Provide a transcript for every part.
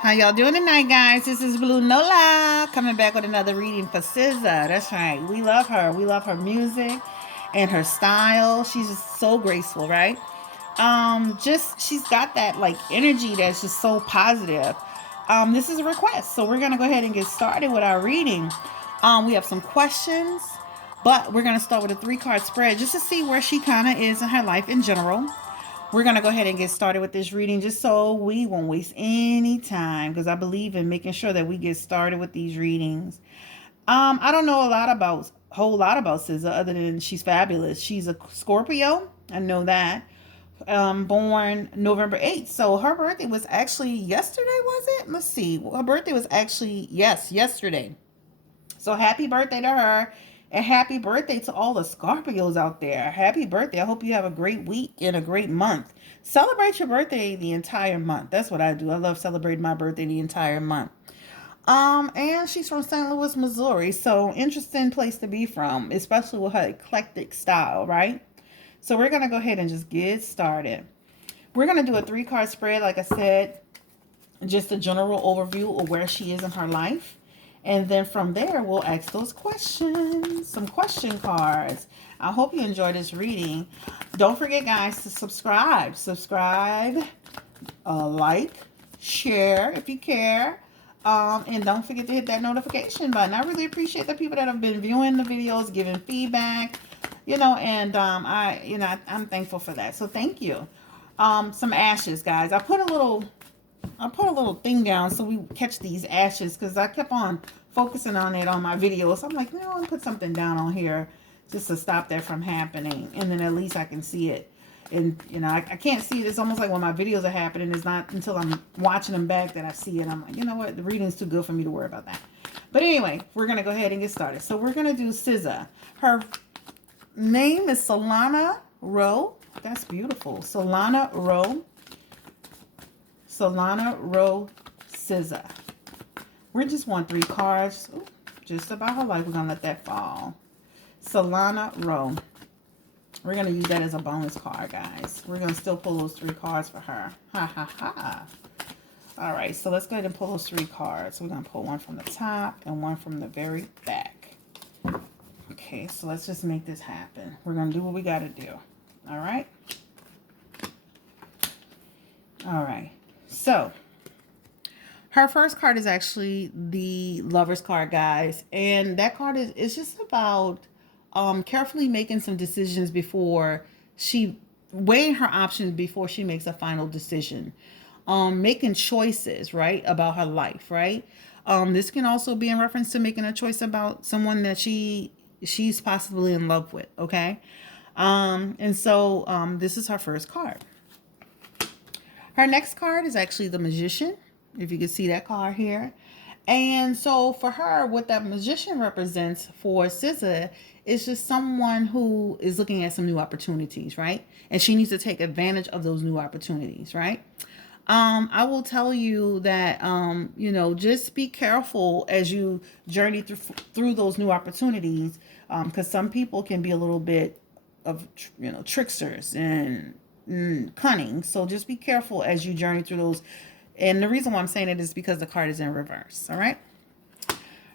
How y'all doing tonight, guys? This is Blue Nola coming back with another reading for SZA. That's right. We love her. We love her music and her style. She's just so graceful, right? Just she's got that like energy that's just so positive. This is a request, so we're gonna go ahead and get started with our reading. We have some questions, but we're gonna start with a 3 card spread just to see where she kind of is in her life in general. We're going to go ahead and get started with this reading just so we won't waste any time, because I believe in making sure that we get started with these readings. I don't know a whole lot about SZA other than she's fabulous. She's a Scorpio. I know that. Born November 8th. So her birthday was actually yesterday, was it? Let's see. Her birthday was actually, yes, yesterday. So happy birthday to her. And happy birthday to all the Scorpios out there. Happy birthday. I hope you have a great week and a great month. Celebrate your birthday the entire month. That's what I do. I love celebrating my birthday the entire month. And she's from St. Louis, Missouri. So interesting place to be from, especially with her eclectic style, right? So we're gonna go ahead and just get started. We're gonna do a 3 card spread, like I said, just a general overview of where she is in her life. And then from there, we'll ask those questions, some question cards. I hope you enjoy this reading. Don't forget, guys, to subscribe. Subscribe, like, share if you care. And don't forget to hit that notification button. I really appreciate the people that have been viewing the videos, giving feedback, and I'm thankful for that. So thank you. Some ashes, guys. I put a little thing down so we catch these ashes, because I kept on focusing on it on my videos. So I'm like, I'll put something down on here just to stop that from happening. And then at least I can see it. And, I can't see it. It's almost like when my videos are happening, it's not until I'm watching them back that I see it. I'm like, you know what? The reading's too good for me to worry about that. But anyway, we're going to go ahead and get started. So we're going to do SZA. Her name is Solana Rowe. That's beautiful. Solana Rowe. Solana Rowe SZA. We just want 3 cards. Ooh, just about her life. We're going to let that fall. Solana Rowe. We're going to use that as a bonus card, guys. We're going to still pull those 3 cards for her. Ha, ha, ha. All right, so let's go ahead and pull those 3 cards. We're going to pull one from the top and one from the very back. Okay, so let's just make this happen. We're going to do what we got to do. All right? All right. So, her first card is actually the Lover's card, guys. And that card is just about carefully making some decisions before weighing her options before she makes a final decision. Making choices, right, about her life, right? This can also be in reference to making a choice about someone that she's possibly in love with, okay? And so this is her first card. Her next card is actually the Magician, if you can see that card here. And so for her, what that Magician represents for SZA is just someone who is looking at some new opportunities, right? And she needs to take advantage of those new opportunities, right? I will tell you that, just be careful as you journey through those new opportunities, because some people can be a little bit of, tricksters and cunning. So just be careful as you journey through those. And the reason why I'm saying it is because the card is in reverse. All right.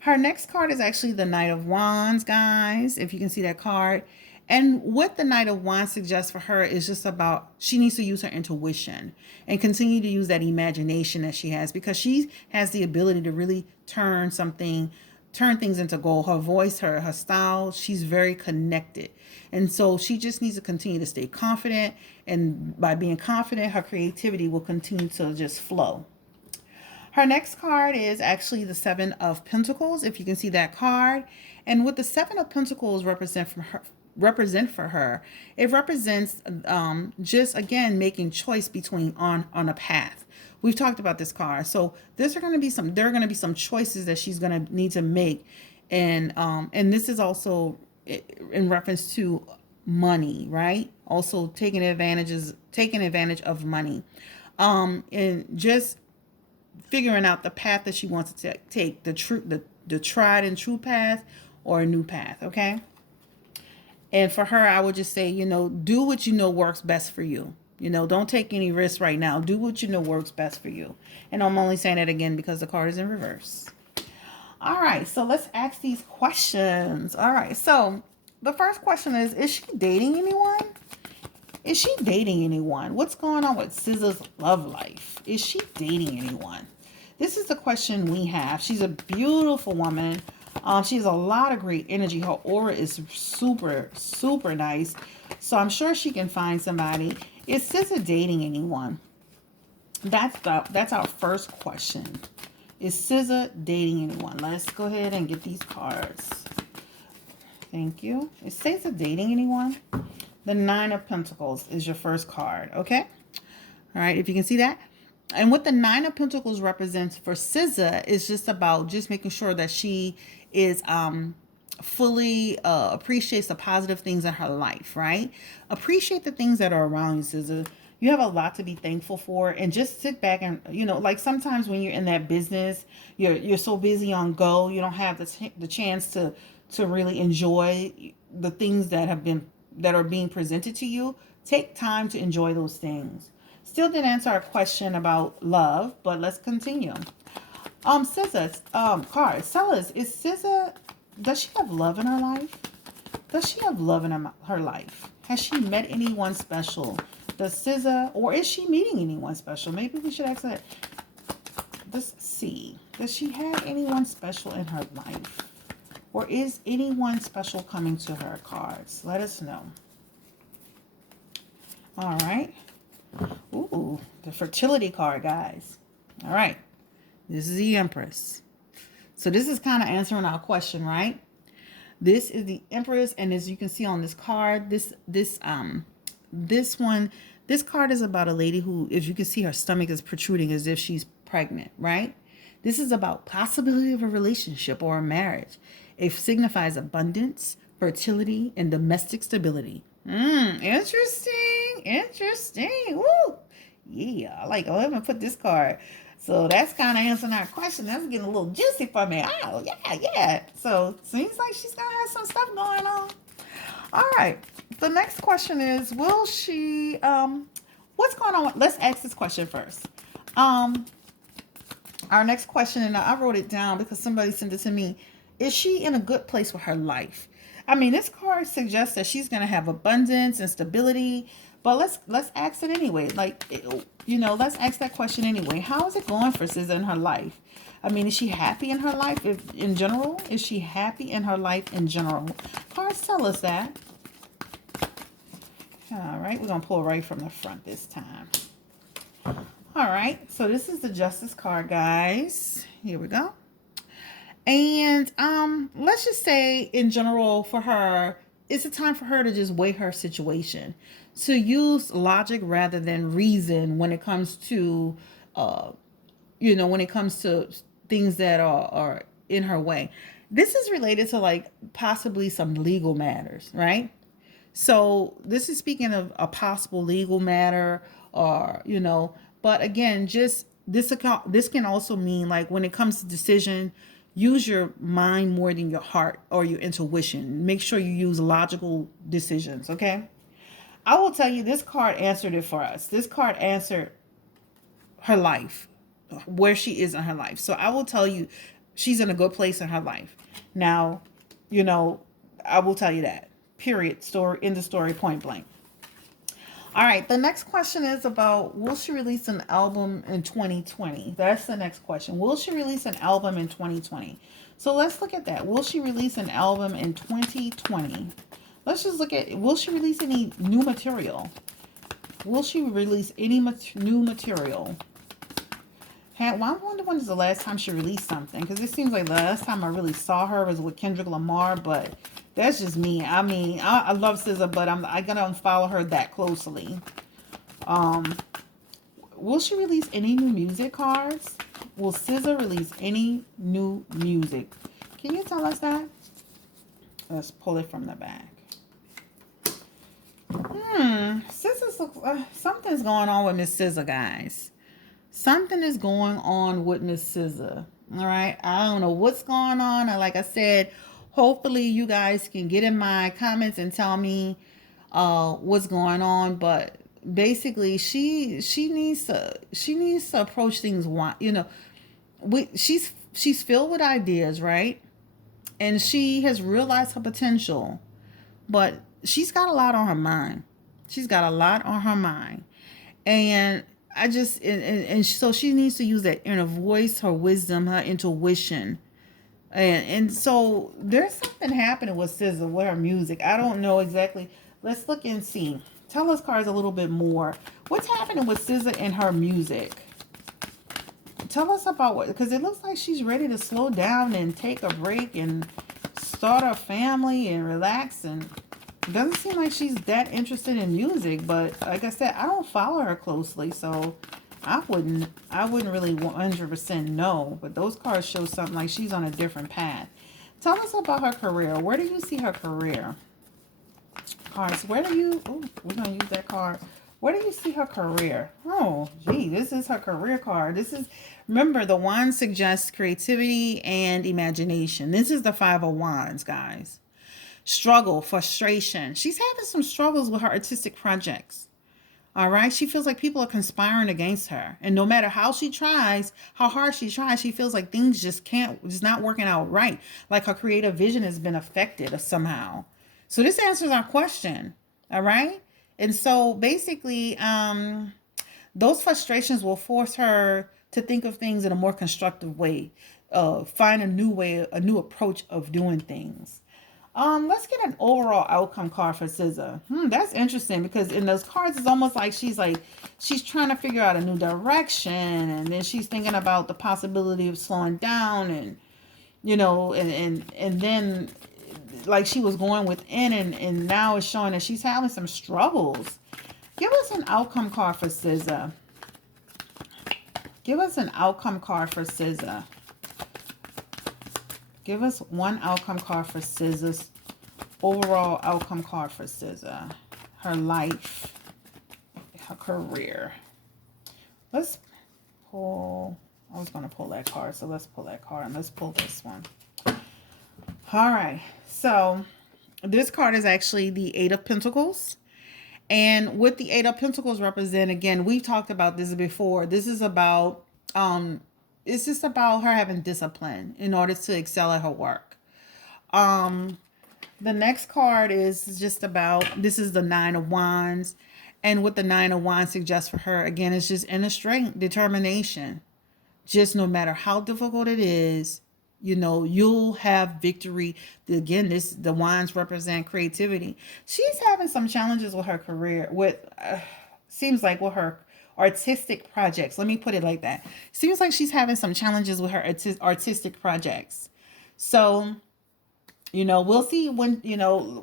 Her next card is actually the Knight of Wands, guys, if you can see that card. And what the Knight of Wands suggests for her is just about she needs to use her intuition and continue to use that imagination that she has, because she has the ability to really turn things into gold. Her voice, her style, she's very connected. And so she just needs to continue to stay confident. And by being confident, her creativity will continue to just flow. Her next card is actually the 7 of Pentacles, if you can see that card. And what the 7 of Pentacles represent for her, it represents just, again, making choice between on a path. We've talked about this card. So there are going to be some choices that she's going to need to make. And this is also in reference to money, right? Also taking advantage of money. And just figuring out the path that she wants to take, the tried and true path or a new path, okay? And for her, I would just say, do what you know works best for you. You know, don't take any risks right now. Do what you know works best for you. And I'm only saying that again because the card is in reverse. All right, so let's ask these questions. All right, so the first question is she dating anyone? Is she dating anyone? What's going on with SZA's love life? Is she dating anyone? This is the question we have. She's a beautiful woman. She has a lot of great energy. Her aura is super, super nice. So I'm sure she can find somebody. Is SZA dating anyone? That's our first question. Is SZA dating anyone? Let's go ahead and get these cards. Thank you. Is SZA dating anyone? The Nine of Pentacles is your first card, okay? All right, if you can see that. And what the Nine of Pentacles represents for SZA is just about just making sure that she is fully appreciates the positive things in her life, right? Appreciate the things that are around you, SZA. You have a lot to be thankful for, and just sit back and, you know, like sometimes when you're in that business, you're so busy on go, you don't have the chance to really enjoy the things that are being presented to you. Take time to enjoy those things. Still didn't answer our question about love, but let's continue. SZA's card. Sellers, is SZA, does she have love in her life? Does she have love in her life? Has she met anyone special? Does SZA, or is she meeting anyone special? Maybe we should ask that. Let's see. Does she have anyone special in her life? Or is anyone special coming to her? Cards, let us know. All right. Ooh, the fertility card, guys. All right. This is the Empress. So this is kind of answering our question, right? This is the Empress, and as you can see on this card, this card is about a lady who, if you can see, her stomach is protruding as if she's pregnant, right? This is about possibility of a relationship or a marriage. It signifies abundance, fertility, and domestic stability. Interesting. Woo! Yeah, I like. Let me put this card. So that's kind of answering our question. That's getting a little juicy for me. Oh, yeah. So seems like she's gonna have some stuff going on. All right. The next question is, will she? What's going on? Let's ask this question first. Our next question, and I wrote it down because somebody sent it to me. Is she in a good place with her life? I mean, this card suggests that she's going to have abundance and stability, but let's ask it anyway. Like, you know, let's ask that question anyway. How is it going for SZA in her life? I mean, is she happy in her life in general? Is she happy in her life in general? Cards tell us that. All right, we're going to pull right from the front this time. All right, so this is the Justice card, guys. Here we go. And let's just say in general for her, it's a time for her to just weigh her situation, to use logic rather than reason when it comes to, when it comes to things that are in her way. This is related to like possibly some legal matters, right? So this is speaking of a possible legal matter, or but again, just this can also mean like when it comes to decision, use your mind more than your heart or your intuition. Make sure you use logical decisions, okay? I will tell you, this card answered it for us. This card answered her life, where she is in her life. So I will tell you, she's in a good place in her life. Now, I will tell you that. Period. Story, in the story, point blank. All right, the next question is about, will she release an album in 2020? That's the next question. Will she release an album in 2020? So let's look at that. Will she release an album in 2020? Let's just look at, will she release any new material? Will she release any new material? I wonder when is the last time she released something, because it seems like the last time I really saw her was with Kendrick Lamar, but that's just me. I mean, I love SZA, but I don't follow her that closely. Will she release any new music, cards? Will SZA release any new music? Can you tell us that? Let's pull it from the back. SZA looks, something's going on with Miss SZA, guys. Something is going on with Miss SZA. All right, I don't know what's going on. And like I said, hopefully you guys can get in my comments and tell me what's going on. But basically she needs to approach things, she's filled with ideas, right? And she has realized her potential, but she's got a lot on her mind. She's got a lot on her mind. And and so she needs to use that inner voice, her wisdom, her intuition. And so there's something happening with SZA with her music. I don't know exactly. Let's look and see. Tell us, cards, a little bit more. What's happening with SZA and her music? Tell us about what, because it looks like she's ready to slow down and take a break and start a family and relax. And it doesn't seem like she's that interested in music. But like I said, I don't follow her closely, so I wouldn't really 100% know. But those cards show something like she's on a different path. Tell us about her career. Where do you see her career? Cards, where do you, oh, we're going to use that card. Where do you see her career? Oh, gee, this is her career card. This is, remember, the wand suggests creativity and imagination. This is the Five of Wands, guys. Struggle, frustration. She's having some struggles with her artistic projects. All right. She feels like people are conspiring against her. And no matter how she tries, how hard she tries, she feels like things just not working out right. Like her creative vision has been affected somehow. So this answers our question. All right. And so basically, those frustrations will force her to think of things in a more constructive way, find a new way, a new approach of doing things. Let's get an overall outcome card for SZA. That's interesting because in those cards, it's almost like she's trying to figure out a new direction, and then she's thinking about the possibility of slowing down, and and then like she was going within, and now it's showing that she's having some struggles. Give us an outcome card for SZA. Give us an outcome card for SZA. Give us one outcome card for SZA's overall outcome card for SZA. Her life, her career. Let's pull, I was going to pull that card, so let's pull that card and let's pull this one. All right, so this card is actually the Eight of Pentacles. And what the Eight of Pentacles represent, again, we've talked about this before. This is about, it's just about her having discipline in order to excel at her work. The next card is just about, this is the Nine of Wands. And what the Nine of Wands suggests for her, again, is just inner strength, determination. Just no matter how difficult it is, you'll have victory. Again, the wands represent creativity. She's having some challenges with her career, seems like with her artistic projects. Let me put it like that. Seems like she's having some challenges with her artistic projects. So, we'll see when,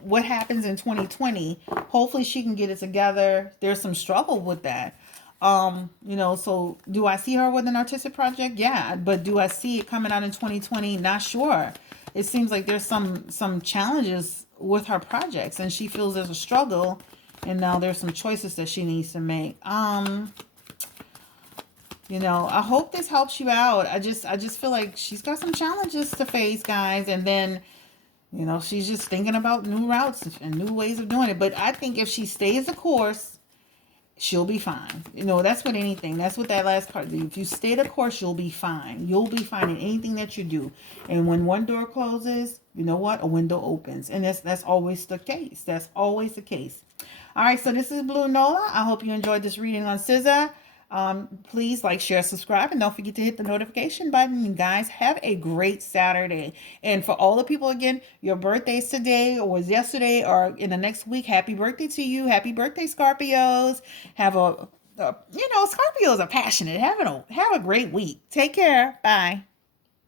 what happens in 2020. Hopefully she can get it together. There's some struggle with that. So do I see her with an artistic project? Yeah. But do I see it coming out in 2020? Not sure. It seems like there's some challenges with her projects, and she feels there's a struggle, and now there's some choices that she needs to make. I hope this helps you out. I just feel like she's got some challenges to face, guys. And then, she's just thinking about new routes and new ways of doing it. But I think if she stays the course, she'll be fine. That's with anything. That's what that last card. If you stay the course, you'll be fine. You'll be fine in anything that you do. And when one door closes, you know what? A window opens. And that's always the case. That's always the case. All right, so this is Blue Nola. I hope you enjoyed this reading on SZA. Please like, share, subscribe, and don't forget to hit the notification button. And guys, have a great Saturday. And for all the people, again, your birthdays today or was yesterday or in the next week, happy birthday to you. Happy birthday, Scorpios. Have Scorpios are passionate. Have a great week. Take care. Bye.